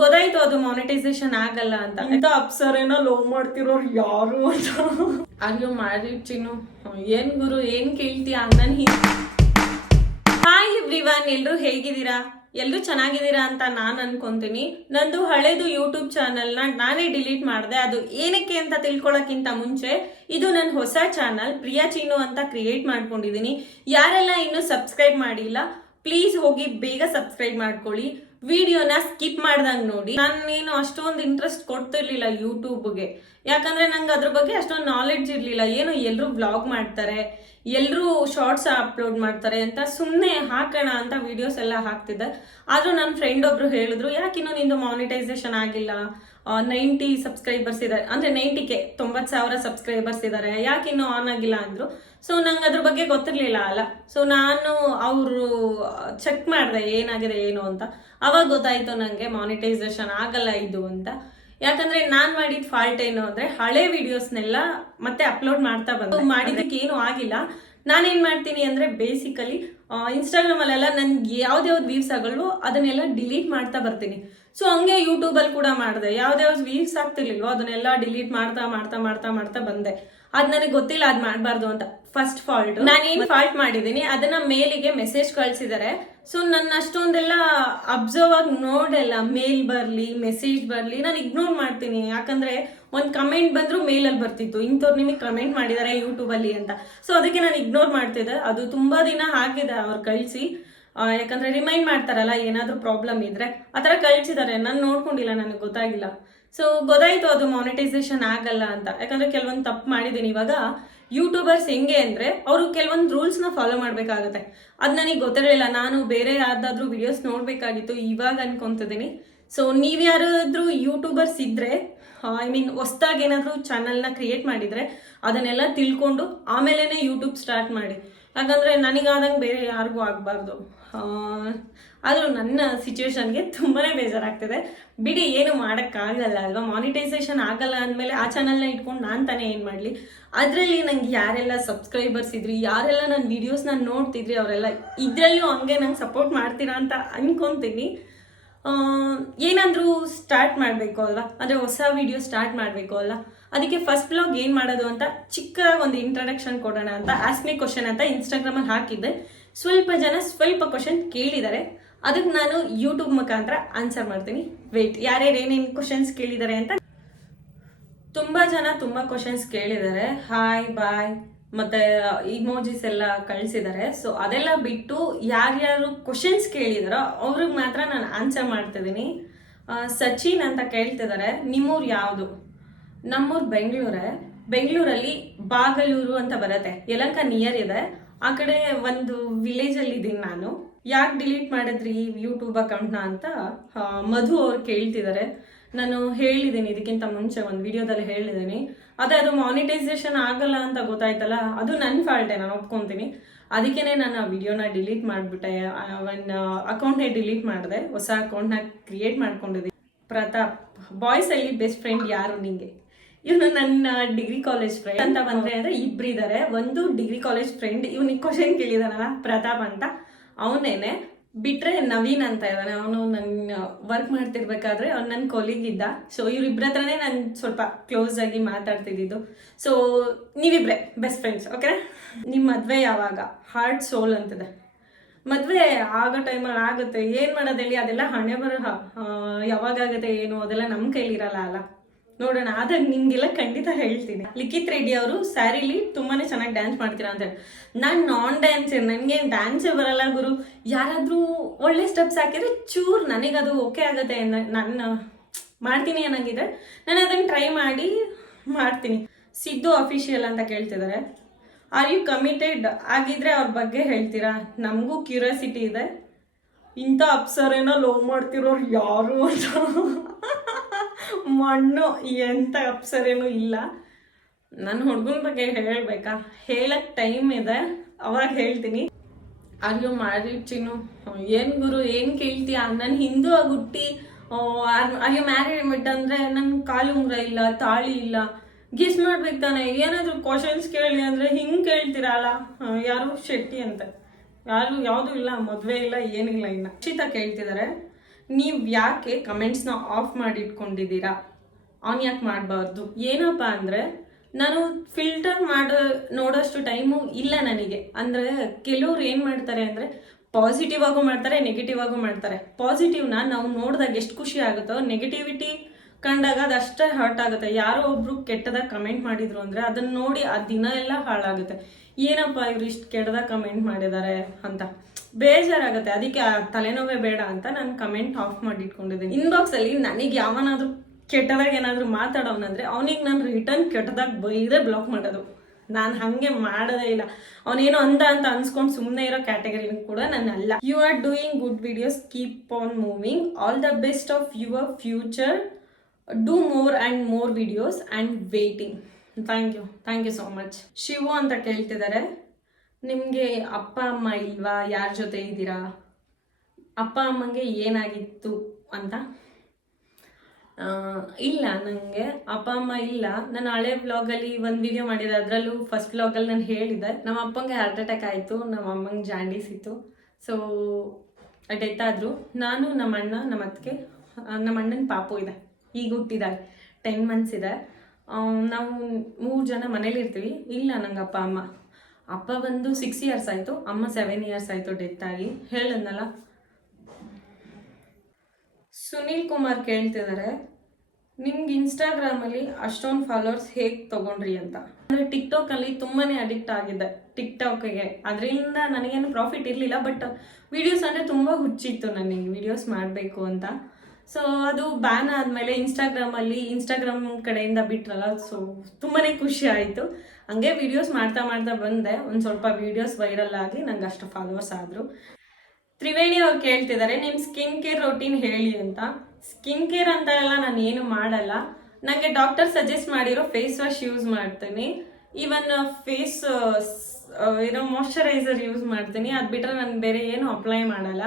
ಗೊತ್ತಾಯ್ತು ಅದು ಮಾನಿಟೈಸೇಷನ್ ಆಗಲ್ಲ ಅಂತ. ಇಂತ ಅಪ್ಸರೇನೋ ಲವ್ ಮಾಡ್ತಿರೋರು ಯಾರು ಅಂತ ಅಯ್ಯೋ ಮಾಡಿ ಚಿನ್ನು ಏನ್ ಗುರು ಏನ್ ಕೇಳ್ತೀಯ ನನ್ ಹಾಯ್ ಎವ್ರಿವನ್, ಎಲ್ರು ಹೇಗಿದ್ದೀರಾ? ಎಲ್ರು ಚೆನ್ನಾಗಿದ್ದೀರಾ ಅಂತ ನಾನು ಅನ್ಕೊಂತೀನಿ. ನಂದು ಹಳೇದು ಯೂಟ್ಯೂಬ್ ಚಾನಲ್ನ ನಾನೇ ಡಿಲೀಟ್ ಮಾಡಿದೆ. ಅದು ಏನಕ್ಕೆ ಅಂತ ತಿಳ್ಕೊಳ್ಳೋಕ್ಕಿಂತ ಮುಂಚೆ ಇದು ನನ್ನ ಹೊಸ ಚಾನಲ್ ಪ್ರಿಯಾ ಚೀನು ಅಂತ ಕ್ರಿಯೇಟ್ ಮಾಡ್ಕೊಂಡಿದ್ದೀನಿ. ಯಾರೆಲ್ಲ ಇನ್ನೂ ಸಬ್ಸ್ಕ್ರೈಬ್ ಮಾಡಿಲ್ಲ ಪ್ಲೀಸ್ ಹೋಗಿ ಬೇಗ ಸಬ್ಸ್ಕ್ರೈಬ್ ಮಾಡ್ಕೊಳ್ಳಿ. ವಿಡಿಯೋನ ಸ್ಕಿಪ್ ಮಾಡ್ದಂಗೆ ನೋಡಿ. ನಾನೇನು ಅಷ್ಟೊಂದು ಇಂಟ್ರೆಸ್ಟ್ ಕೊಡ್ತಿರ್ಲಿಲ್ಲ ಯೂಟ್ಯೂಬ್ಗೆ, ಯಾಕಂದ್ರೆ ನಂಗೆ ಅದ್ರ ಬಗ್ಗೆ ಅಷ್ಟೊಂದು ನಾಲೆಡ್ಜ್ ಇರಲಿಲ್ಲ. ಏನು ಎಲ್ಲರೂ ಬ್ಲಾಗ್ ಮಾಡ್ತಾರೆ, ಎಲ್ಲರೂ ಶಾರ್ಟ್ಸ್ ಅಪ್ಲೋಡ್ ಮಾಡ್ತಾರೆ ಅಂತ ಸುಮ್ಮನೆ ಹಾಕೋಣ ಅಂತ ವಿಡಿಯೋಸ್ ಎಲ್ಲ ಹಾಕ್ತಿದ್ದೆ. ಆದರೂ ನನ್ನ ಫ್ರೆಂಡ್ ಒಬ್ರು ಹೇಳಿದ್ರು, ಯಾಕಿನ್ನೂ ನಿಂದು ಮಾನಿಟೈಸೇಷನ್ ಆಗಿಲ್ಲ, 90 ಸಬ್ಸ್ಕ್ರೈಬರ್ಸ್ ಇದ್ದಾರೆ, ಅಂದರೆ 90K 90,000 ಸಬ್ಸ್ಕ್ರೈಬರ್ಸ್ ಇದ್ದಾರೆ, ಯಾಕಿನ್ನೂ ಆನ್ ಆಗಿಲ್ಲ ಅಂದರು. ಸೊ ನಂಗೆ ಅದ್ರ ಬಗ್ಗೆ ಗೊತ್ತಿರಲಿಲ್ಲ ಅಲ್ಲ. ಸೊ ನಾನು ಅವರು ಚೆಕ್ ಮಾಡಿದೆ ಏನಾಗಿದೆ ಏನು ಅಂತ. ಅವಾಗ ಗೊತ್ತಾಯಿತು ನನಗೆ ಮಾನಿಟೈಸೇಷನ್ ಆಗಲ್ಲ ಇದು ಅಂತ. ಯಾಕಂದ್ರೆ ನಾನು ಮಾಡಿದ ಫಾಲ್ಟ್ ಏನು ಅಂದರೆ ಹಳೆ ವಿಡಿಯೋಸ್ನೆಲ್ಲ ಮತ್ತೆ ಅಪ್ಲೋಡ್ ಮಾಡ್ತಾ ಬಂದು ಮಾಡಿದ್ದಕ್ಕೆ ಏನೂ ಆಗಿಲ್ಲ. ನಾನೇನು ಮಾಡ್ತೀನಿ ಅಂದರೆ ಬೇಸಿಕಲಿ ಇನ್ಸ್ಟಾಗ್ರಾಮಲ್ಲೆಲ್ಲ ನನ್ಗೆ ಯಾವ್ದ್ಯಾವ್ದು ವ್ಯೂಸ್ ಆಗಲ್ವೋ ಅದನ್ನೆಲ್ಲ ಡಿಲೀಟ್ ಮಾಡ್ತಾ ಬರ್ತೀನಿ. ಸೊ ಹಂಗೆ ಯೂಟ್ಯೂಬಲ್ಲಿ ಕೂಡ ಮಾಡಿದೆ. ಯಾವ್ದ್ಯಾವ್ದು ವ್ಯೂಸ್ ಆಗ್ತಿರ್ಲಿಲ್ವೋ ಅದನ್ನೆಲ್ಲ ಡಿಲೀಟ್ ಮಾಡ್ತಾ ಮಾಡ್ತಾ ಮಾಡ್ತಾ ಮಾಡ್ತಾ ಬಂದೆ. ಅದು ನನಗೆ ಗೊತ್ತಿಲ್ಲ ಅದು ಮಾಡಬಾರ್ದು ಅಂತ. ಫಸ್ಟ್ ಫಾಲ್ಟ್ ನಾನೇನು ಫಾಲ್ಟ್ ಮಾಡಿದ್ದೀನಿ ಅದನ್ನ ಮೇಲಿಗೆ ಮೆಸೇಜ್ ಕಳ್ಸಿದ್ದಾರೆ. ಸೊ ನನ್ನ ಅಷ್ಟೊಂದೆಲ್ಲ ಅಬ್ಸರ್ವ್ ಆಗಿ ನೋಡಲ್ಲ. ಮೇಲ್ ಬರಲಿ ಮೆಸೇಜ್ ಬರಲಿ ನಾನು ಇಗ್ನೋರ್ ಮಾಡ್ತೀನಿ. ಯಾಕಂದ್ರೆ ಒಂದು ಕಮೆಂಟ್ ಬಂದ್ರು ಮೇಲಲ್ಲಿ ಬರ್ತಿತ್ತು, ಇಂಥವ್ರು ನಿಮಗೆ ಕಮೆಂಟ್ ಮಾಡಿದ್ದಾರೆ ಯೂಟ್ಯೂಬಲ್ಲಿ ಅಂತ. ಸೊ ಅದಕ್ಕೆ ನಾನು ಇಗ್ನೋರ್ ಮಾಡ್ತಿದ್ದೆ. ಅದು ತುಂಬಾ ದಿನ ಆಗಿದೆ ಅವ್ರು ಕಳಿಸಿ, ಯಾಕಂದ್ರೆ ರಿಮೈಂಡ್ ಮಾಡ್ತಾರಲ್ಲ ಏನಾದರೂ ಪ್ರಾಬ್ಲಮ್ ಇದ್ರೆ ಆ ಥರ ಕಳಿಸಿದ್ದಾರೆ. ನಾನು ನೋಡ್ಕೊಂಡಿಲ್ಲ, ನನಗೆ ಗೊತ್ತಾಗಿಲ್ಲ. ಸೊ ಗೊತ್ತಾಯ್ತು ಅದು ಮಾನಿಟೈಸೇಷನ್ ಆಗಲ್ಲ ಅಂತ. ಯಾಕಂದ್ರೆ ಕೆಲವೊಂದು ತಪ್ಪು ಮಾಡಿದ್ದೀನಿ. ಇವಾಗ ಯೂಟ್ಯೂಬರ್ಸ್ ಹೆಂಗೆ ಅಂದರೆ ಅವರು ಕೆಲವೊಂದು ರೂಲ್ಸ್ನ ಫಾಲೋ ಮಾಡಬೇಕಾಗುತ್ತೆ. ಅದು ನನಗೆ ಗೊತ್ತಿರಲಿಲ್ಲ. ನಾನು ಬೇರೆ ಯಾರ್ದಾದ್ರೂ ವಿಡಿಯೋಸ್ ನೋಡಬೇಕಾಗಿತ್ತು, ಇವಾಗ ಅನ್ಕೊಂತಿದ್ದೀನಿ. ಸೊ ನೀವ್ಯಾರಾದ್ರೂ ಯೂಟ್ಯೂಬರ್ಸ್ ಇದ್ದರೆ, ಐ ಮೀನ್ ಹೊಸ್ದಾಗಿ ಏನಾದರೂ ಚಾನಲ್ನ ಕ್ರಿಯೇಟ್ ಮಾಡಿದರೆ ಅದನ್ನೆಲ್ಲ ತಿಳ್ಕೊಂಡು ಆಮೇಲೆ ಯೂಟ್ಯೂಬ್ ಸ್ಟಾರ್ಟ್ ಮಾಡಿ. ಯಾಕಂದರೆ ನನಗಾದಂಗೆ ಬೇರೆ ಯಾರಿಗೂ ಆಗಬಾರ್ದು. ಆದರೂ ನನ್ನ ಸಿಚುವೇಶನ್ಗೆ ತುಂಬಾ ಬೇಜಾರಾಗ್ತಿದೆ. ಬಿಡಿ, ಏನು ಮಾಡೋಕ್ಕಾಗಲ್ಲ ಅಲ್ವಾ. ಮಾನಿಟೈಸೇಷನ್ ಆಗಲ್ಲ ಅಂದಮೇಲೆ ಆ ಚಾನಲ್ನ ಇಟ್ಕೊಂಡು ನಾನು ತಾನೇ ಏನು ಮಾಡಲಿ. ಅದರಲ್ಲಿ ನಂಗೆ ಯಾರೆಲ್ಲ ಸಬ್ಸ್ಕ್ರೈಬರ್ಸ್ ಇದ್ರಿ, ಯಾರೆಲ್ಲ ನನ್ನ ವೀಡಿಯೋಸ್ನ ನೋಡ್ತಿದ್ರಿ, ಅವರೆಲ್ಲ ಇದರಲ್ಲೂ ಹಂಗೆ ನಂಗೆ ಸಪೋರ್ಟ್ ಮಾಡ್ತೀರಾ ಅಂತ ಅನ್ಕೊತೀನಿ. ಏನಾದರೂ ಸ್ಟಾರ್ಟ್ ಮಾಡಬೇಕು ಅಲ್ವಾ, ಅಂದರೆ ಹೊಸ ವಿಡಿಯೋ ಸ್ಟಾರ್ಟ್ ಮಾಡಬೇಕು ಅಲ್ಲ. ಅದಕ್ಕೆ ಫಸ್ಟ್ ಬ್ಲಾಗ್ ಏನು ಮಾಡೋದು ಅಂತ ಚಿಕ್ಕದಾಗಿ ಒಂದು ಇಂಟ್ರಡಕ್ಷನ್ ಕೊಡೋಣ ಅಂತ ಆಸ್ಕ್ ಮಿ ಕ್ವಶನ್ ಅಂತ ಇನ್ಸ್ಟಾಗ್ರಾಮಲ್ಲಿ ಹಾಕಿದ್ದೆ. ಸ್ವಲ್ಪ ಜನ ಸ್ವಲ್ಪ ಕ್ವಶನ್ ಕೇಳಿದ್ದಾರೆ, ಅದಕ್ಕೆ ನಾನು ಯೂಟ್ಯೂಬ್ ಮುಖಾಂತರ ಆನ್ಸರ್ ಮಾಡ್ತೀನಿ. ವೇಟ್, ಯಾರ್ಯಾರು ಏನೇನು ಕ್ವಶನ್ಸ್ ಕೇಳಿದ್ದಾರೆ ಅಂತ. ತುಂಬ ಜನ ತುಂಬ ಕ್ವಶನ್ಸ್ ಕೇಳಿದ್ದಾರೆ. ಹಾಯ್ ಬಾಯ್ ಮತ್ತೆ ಇಮೋಜಿಸ್ ಎಲ್ಲ ಕಳಿಸಿದ್ದಾರೆ. ಸೊ ಅದೆಲ್ಲ ಬಿಟ್ಟು ಯಾರ್ಯಾರು ಕ್ವಶನ್ಸ್ ಕೇಳಿದಾರೋ ಅವ್ರಿಗೆ ಮಾತ್ರ ನಾನು ಆನ್ಸರ್ ಮಾಡ್ತಿದ್ದೀನಿ. ಸಚಿನ್ ಅಂತ ಕೇಳ್ತಿದ್ದಾರೆ, ನಿಮ್ಮೂರು ಯಾವುದು? ನಮ್ಮೂರು ಬೆಂಗಳೂರಲ್ಲಿ ಬಾಗಲೂರು ಅಂತ ಬರುತ್ತೆ, ಯಲಹಂಕ ನಿಯರ್ ಇದೆ. ಆ ಕಡೆ ಒಂದು ವಿಲೇಜಲ್ಲಿ ಇದ್ದೀನಿ ನಾನು. ಯಾಕೆ ಡಿಲೀಟ್ ಮಾಡಿದ್ರಿ ಯೂಟ್ಯೂಬ್ ಅಕೌಂಟ್ನ ಅಂತ ಮಧು ಅವ್ರು ಕೇಳ್ತಿದ್ದಾರೆ. ನಾನು ಹೇಳಿದ್ದೀನಿ ಇದಕ್ಕಿಂತ ಮುಂಚೆ ಒಂದು ವಿಡಿಯೋದಲ್ಲಿ ಹೇಳಿದ್ದೀನಿ. ಅದು ಮಾನಿಟೈಸೇಷನ್ ಆಗಲ್ಲ ಅಂತ ಗೊತ್ತಾಯ್ತಲ್ಲ, ಅದು ನನ್ನ ಫಾಲ್ಟೇ, ನಾನು ಒಪ್ಕೊತೀನಿ. ಅದಕ್ಕೇ ನಾನು ಆ ವಿಡಿಯೋನ ಡಿಲೀಟ್ ಮಾಡಿಬಿಟ್ಟೆ. ಒಂದು ಅಕೌಂಟ್ನೇ ಡಿಲೀಟ್ ಮಾಡಿದೆ, ಹೊಸ ಅಕೌಂಟ್ನ ಕ್ರಿಯೇಟ್ ಮಾಡ್ಕೊಂಡಿದ್ದೀನಿ. ಪ್ರತಾಪ್, ಬಾಯ್ಸಲ್ಲಿ ಬೆಸ್ಟ್ ಫ್ರೆಂಡ್ ಯಾರು ನಿಂಗೆ? ಇವನು ನನ್ನ ಡಿಗ್ರಿ ಕಾಲೇಜ್ ಫ್ರೆಂಡ್ ಅಂತ ಬಂದರೆ ಅಂದರೆ ಇಬ್ಬರಿದ್ದಾರೆ. ಒಂದು ಡಿಗ್ರಿ ಕಾಲೇಜ್ ಫ್ರೆಂಡ್, ಇವನಿಗೆ ಕ್ವಶನ್ ಕೇಳಿದಾನಲ್ಲ ಪ್ರತಾಪ್ ಅಂತ, ಅವನೇನೆ. ಬಿಟ್ರೆ ನವೀನ್ ಅಂತ ಇದ್ದಾನೆ, ಅವನು ನನ್ನ ವರ್ಕ್ ಮಾಡ್ತಿರ್ಬೇಕಾದ್ರೆ ಅವ್ನು ನನ್ನ ಕೊಲೀಗ್ ಇದ್ದ. ಸೊ ಇವರಿಬ್ಬರ ಹತ್ರನೇ ನಾನು ಸ್ವಲ್ಪ ಕ್ಲೋಸ್ ಆಗಿ ಮಾತಾಡ್ತಿದ್ದು. ಸೊ ನೀವಿಬ್ರೆ ಬೆಸ್ಟ್ ಫ್ರೆಂಡ್ಸ್, ಓಕೆ? ನಿಮ್ಮ ಮದುವೆ ಯಾವಾಗ? ಹಾರ್ಟ್ ಸೋಲ್ ಅಂತಿದೆ. ಮದುವೆ ಆಗೋ ಟೈಮಲ್ಲಿ ಆಗುತ್ತೆ, ಏನು ಮಾಡೋದು ಹೇಳಿ, ಅದೆಲ್ಲ ಹಣೆ ಬರಹ. ಯಾವಾಗ ಆಗುತ್ತೆ ಏನು ಅದೆಲ್ಲ ನಮ್ಮ ಕೈಲಿರಲ್ಲ ಅಲ್ಲ. ನೋಡೋಣ, ಆದಾಗ ನಿಮ್ಗೆಲ್ಲ ಖಂಡಿತ ಹೇಳ್ತೀನಿ. ಲಿಖಿತ್ ರೆಡ್ಡಿ ಅವರು ಸ್ಯಾರಿಲಿ ತುಂಬಾನೇ ಚೆನ್ನಾಗಿ ಡ್ಯಾನ್ಸ್ ಮಾಡ್ತೀರಾ ಅಂತ ಹೇಳಿ. ನಾನು ನಾನ್ ಡ್ಯಾನ್ಸರ್, ನನಗೆ ಡ್ಯಾನ್ಸೇ ಬರಲ್ಲ ಗುರು. ಯಾರಾದರೂ ಒಳ್ಳೆ ಸ್ಟೆಪ್ಸ್ ಹಾಕಿದ್ರೆ ಚೂರು ನನಗದು ಓಕೆ ಆಗುತ್ತೆ, ನಾನು ಮಾಡ್ತೀನಿ ಅನ್ನಂಗಿದ್ರೆ ನಾನು ಅದನ್ನು ಟ್ರೈ ಮಾಡಿ ಮಾಡ್ತೀನಿ. ಸಿದ್ದು ಅಫಿಷಿಯಲ್ ಅಂತ ಕೇಳ್ತಿದ್ದಾರೆ, ಆರ್ ಯು ಕಮಿಟೆಡ್? ಆಗಿದ್ರೆ ಅವ್ರ ಬಗ್ಗೆ ಹೇಳ್ತೀರಾ? ನಮಗೂ ಕ್ಯೂರಿಯಾಸಿಟಿ ಇದೆ. ಇಂಥ ಅಪ್ಸರೇನೋ ಲವ್ ಮಾಡ್ತಿರೋರು ಯಾರು ಅಂತ. ಮಣ್ಣು ಎಂಥ ಅಪ್ಸರೇನೂ ಇಲ್ಲ. ನನ್ನ ಹುಡುಗನ ಬಗ್ಗೆ ಹೇಳಬೇಕಾ? ಹೇಳಕ್ಕೆ ಟೈಮ್ ಇದೆ, ಅವಾಗ ಹೇಳ್ತೀನಿ. ಅಯ್ಯೋ ಮಾಡಿ ಚಿನ್ನು ಏನು ಗುರು ಏನು ಕೇಳ್ತೀಯ? ನಾನು ಹಿಂದೂ ಆಗುಟ್ಟಿ ಅಯ್ಯೋ ಮ್ಯಾರಿಡ್ ಅಂದರೆ ನನ್ನ ಕಾಲು ಉಂಗ್ರ ಇಲ್ಲ, ತಾಳಿ ಇಲ್ಲ, ಗೆಸ್ ಮಾಡ್ಬೇಕು ತಾನೆ. ಏನಾದರೂ ಕ್ವಶನ್ಸ್ ಕೇಳಿ ಅಂದರೆ ಹಿಂಗೆ ಕೇಳ್ತೀರಲ್ಲ. ಯಾರು ಶೆಟ್ಟಿ ಅಂತ ಯಾರು ಯಾವುದೂ ಇಲ್ಲ, ಮದುವೆ ಇಲ್ಲ, ಏನಿಲ್ಲ. ಇನ್ನು ಅಕ್ಷಿತಾ ಕೇಳ್ತಿದ್ದಾರೆ, ನೀವು ಯಾಕೆ ಕಮೆಂಟ್ಸ್ನ ಆಫ್ ಮಾಡಿ ಇಟ್ಕೊಂಡಿದ್ದೀರಾ, ಆನ್ ಯಾಕೆ ಮಾಡಬಾರ್ದು? ಏನಪ್ಪ ಅಂದರೆ ನಾನು ಫಿಲ್ಟರ್ ನೋಡೋಷ್ಟು ಟೈಮು ಇಲ್ಲ ನನಗೆ. ಅಂದರೆ ಕೆಲವ್ರು ಏನು ಮಾಡ್ತಾರೆ ಅಂದರೆ ಪಾಸಿಟಿವ್ ಆಗು ಮಾಡ್ತಾರೆ, ನೆಗೆಟಿವ್ ಆಗು ಮಾಡ್ತಾರೆ. ಪಾಸಿಟಿವ್ನ ನಾವು ನೋಡಿದಾಗ ಎಷ್ಟು ಖುಷಿ ಆಗುತ್ತೋ, ನೆಗೆಟಿವಿಟಿ ಕಂಡಾಗ ಅದಷ್ಟೇ ಹರ್ಟ್ ಆಗುತ್ತೆ. ಯಾರೋ ಒಬ್ರು ಕೆಟ್ಟದಾಗ ಕಮೆಂಟ್ ಮಾಡಿದ್ರು ಅಂದರೆ ಅದನ್ನ ನೋಡಿ ಆ ದಿನ ಎಲ್ಲ ಹಾಳಾಗುತ್ತೆ. ಏನಪ್ಪ ಇವ್ರು ಇಷ್ಟು ಕೆಟ್ಟದಾಗ ಕಮೆಂಟ್ ಮಾಡಿದ್ದಾರೆ ಅಂತ ಬೇಜಾರಾಗುತ್ತೆ. ಅದಕ್ಕೆ ಆ ತಲೆನೋವೇ ಬೇಡ ಅಂತ ನಾನು ಕಮೆಂಟ್ ಆಫ್ ಮಾಡಿ ಇಟ್ಕೊಂಡಿದ್ದೀನಿ. ಇನ್ಬಾಕ್ಸಲ್ಲಿ ನನಗೆ ಯಾವನಾದ್ರೂ ಕೆಟ್ಟದಾಗ ಏನಾದರೂ ಮಾತಾಡೋನಂದ್ರೆ ಅವನಿಗೆ ನಾನು ರಿಟರ್ನ್ ಕೆಟ್ಟದಾಗ ಬೈದೇ ಬ್ಲಾಕ್ ಮಾಡೋದು. ನಾನು ಹಾಗೆ ಮಾಡೋದೇ ಇಲ್ಲ. ಅವನೇನೋ ಅಂತ ಅನ್ಸ್ಕೊಂಡು ಸುಮ್ಮನೆ ಇರೋ ಕ್ಯಾಟಗರಿ ಕೂಡ ನಾನು ಅಲ್ಲ. You are doing good videos, keep on moving, all the best of your future, do more and more videos and waiting. Thank you so much. Shivu ಅಂತ ಕೇಳ್ತಿದ್ದಾರೆ, ನಿಮಗೆ ಅಪ್ಪ ಅಮ್ಮ ಇಲ್ವಾ, ಯಾರ ಜೊತೆ ಇದ್ದೀರಾ, ಅಪ್ಪ ಅಮ್ಮಂಗೆ ಏನಾಗಿತ್ತು ಅಂತ. ಇಲ್ಲ, ನನಗೆ ಅಪ್ಪ ಅಮ್ಮ ಇಲ್ಲ. ನಾನು ಹಳೆ ವ್ಲಾಗಲ್ಲಿ ಒಂದು ವಿಡಿಯೋ ಮಾಡಿದೆ, ಅದರಲ್ಲೂ ಫಸ್ಟ್ ವ್ಲಾಗಲ್ಲಿ ನಾನು ಹೇಳಿದ್ದೆ ನಮ್ಮ ಅಪ್ಪಂಗೆ ಹಾರ್ಟ್ ಅಟ್ಯಾಕ್ ಆಯಿತು, ನಮ್ಮ ಅಮ್ಮಂಗೆ ಜಾಂಡೀಸ್ ಇತ್ತು. ಸೊ ಡೆತ್ ಆದರು. ನಾನು ನಮ್ಮ ಅಣ್ಣ, ನಮ್ಮ ಅತ್ತಿಗೆ, ನಮ್ಮ ಅಣ್ಣನ ಪಾಪು ಇದೆ, ಈಗ ಹುಟ್ಟಿದ್ದಾರೆ, 10 months ಇದೆ. ನಾವು 3 ಜನ ಮನೇಲಿ ಇರ್ತೀವಿ. ಇಲ್ಲ ನಂಗೆ ಅಪ್ಪ ಬಂದು 6 years ಆಯಿತು, ಅಮ್ಮ 7 years ಆಯಿತು ಡೆತ್ ಆಗಿ. ಹೇಳಿದ್ನಲ್ಲ. ಸುನೀಲ್ ಕುಮಾರ್ ಕೇಳ್ತಿದ್ದಾರೆ, ನಿಮ್ಗೆ ಇನ್ಸ್ಟಾಗ್ರಾಮಲ್ಲಿ ಅಷ್ಟೊಂದು ಫಾಲೋವರ್ಸ್ ಹೇಗೆ ತೊಗೊಂಡ್ರಿ ಅಂತ. ಅಂದರೆ ಟಿಕ್ಟಾಕಲ್ಲಿ ತುಂಬಾ ಅಡಿಕ್ಟ್ ಆಗಿದ್ದೆ ಟಿಕ್ಟಾಕ್ಗೆ. ಅದರಿಂದ ನನಗೇನು ಪ್ರಾಫಿಟ್ ಇರಲಿಲ್ಲ, ಬಟ್ ವೀಡಿಯೋಸ್ ಅಂದರೆ ತುಂಬ ಹುಚ್ಚಿತ್ತು ನನಗೆ ವೀಡಿಯೋಸ್ ಮಾಡಬೇಕು ಅಂತ. ಸೊ ಅದು ಬ್ಯಾನ್ ಆದಮೇಲೆ ಇನ್ಸ್ಟಾಗ್ರಾಮ್ ಕಡೆಯಿಂದ ಬಿಟ್ರಲ್ಲ, ಸೊ ತುಂಬಾ ಖುಷಿ ಆಯಿತು. ಹಂಗೆ ವೀಡಿಯೋಸ್ ಮಾಡ್ತಾ ಬಂದೆ. ಒಂದು ಸ್ವಲ್ಪ ವೀಡಿಯೋಸ್ ವೈರಲ್ ಆಗಿ ನಂಗೆ ಅಷ್ಟು ಫಾಲೋವರ್ಸ್ ಆದರು. ತ್ರಿವೇಣಿ ಅವ್ರು ಕೇಳ್ತಿದ್ದಾರೆ, ನಿಮ್ಮ ಸ್ಕಿನ್ ಕೇರ್ ರೊಟೀನ್ ಹೇಳಿ ಅಂತ. ಸ್ಕಿನ್ ಕೇರ್ ಅಂತ ಎಲ್ಲ ನಾನು ಏನು ಮಾಡಲ್ಲ. ನನಗೆ ಡಾಕ್ಟರ್ ಸಜೆಸ್ಟ್ ಮಾಡಿರೋ ಫೇಸ್ ವಾಶ್ ಯೂಸ್ ಮಾಡ್ತೀನಿ. ಈವನ್ ಫೇಸ್ ಏನೋ ಮಾಯ್ಶ್ಚರೈಸರ್ ಯೂಸ್ ಮಾಡ್ತೀನಿ. ಅದು ಬಿಟ್ಟರೆ ನಾನು ಬೇರೆ ಏನು ಅಪ್ಲೈ ಮಾಡಲ್ಲ.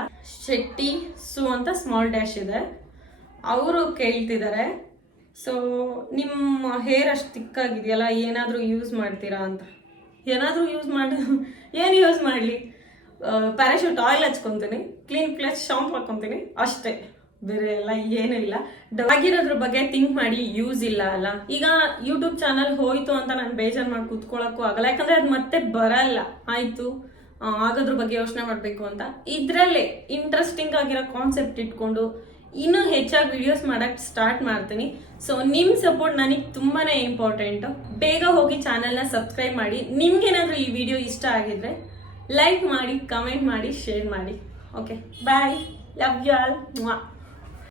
ಶೆಟ್ಟಿ ಸು ಅಂತ ಸ್ಮಾಲ್ ಡ್ಯಾಶ್ ಇದೆ, ಅವರು ಕೇಳ್ತಿದ್ದಾರೆ, ಸೊ ನಿಮ್ಮ ಹೇರ್ ಅಷ್ಟು ತಿಕ್ಕಾಗಿದೆಯಲ್ಲ, ಏನಾದರೂ ಯೂಸ್ ಮಾಡ್ತೀರಾ ಅಂತ. ಏನಾದರೂ ಏನು ಯೂಸ್ ಮಾಡಲಿ, ಪ್ಯಾರಾಶೂಟ್ ಆಯಿಲ್ ಹಚ್ಕೊತೀನಿ, ಕ್ಲೀನ್ ಪ್ಲಸ್ ಶಾಂಪು ಹಾಕ್ಕೊತೀನಿ ಅಷ್ಟೇ, ಬೇರೆ ಎಲ್ಲ ಏನೂ ಇಲ್ಲ. ಆಗಿರೋದ್ರ ಬಗ್ಗೆ ಥಿಂಕ್ ಮಾಡಿ ಯೂಸ್ ಇಲ್ಲ ಅಲ್ಲ. ಈಗ ಯೂಟ್ಯೂಬ್ ಚಾನಲ್ ಹೋಯ್ತು ಅಂತ ನಾನು ಬೇಜಾರು ಮಾಡಿ ಕೂತ್ಕೊಳ್ಳೋಕ್ಕೂ ಆಗಲ್ಲ, ಯಾಕಂದರೆ ಅದು ಮತ್ತೆ ಬರಲ್ಲ. ಆಯಿತು, ಆಗೋದ್ರ ಬಗ್ಗೆ ಯೋಚನೆ ಮಾಡಬೇಕು ಅಂತ ಇದರಲ್ಲೇ ಇಂಟ್ರೆಸ್ಟಿಂಗ್ ಆಗಿರೋ ಕಾನ್ಸೆಪ್ಟ್ ಇಟ್ಕೊಂಡು ಇನ್ನೂ ಹೆಚ್ಚಾಗಿ ವಿಡಿಯೋಸ್ ಮಾಡೋಕ್ಕೆ ಸ್ಟಾರ್ಟ್ ಮಾಡ್ತೀನಿ. ಸೊ ನಿಮ್ಮ ಸಪೋರ್ಟ್ ನನಗೆ ತುಂಬಾ ಇಂಪಾರ್ಟೆಂಟು. ಬೇಗ ಹೋಗಿ ಚಾನಲ್ನ ಸಬ್ಸ್ಕ್ರೈಬ್ ಮಾಡಿ. ನಿಮ್ಗೇನಾದರೂ ಈ ವಿಡಿಯೋ ಇಷ್ಟ ಆಗಿದ್ರೆ ಲೈಕ್ ಮಾಡಿ, ಕಮೆಂಟ್ ಮಾಡಿ, ಶೇರ್ ಮಾಡಿ. Okay, bye, love you all.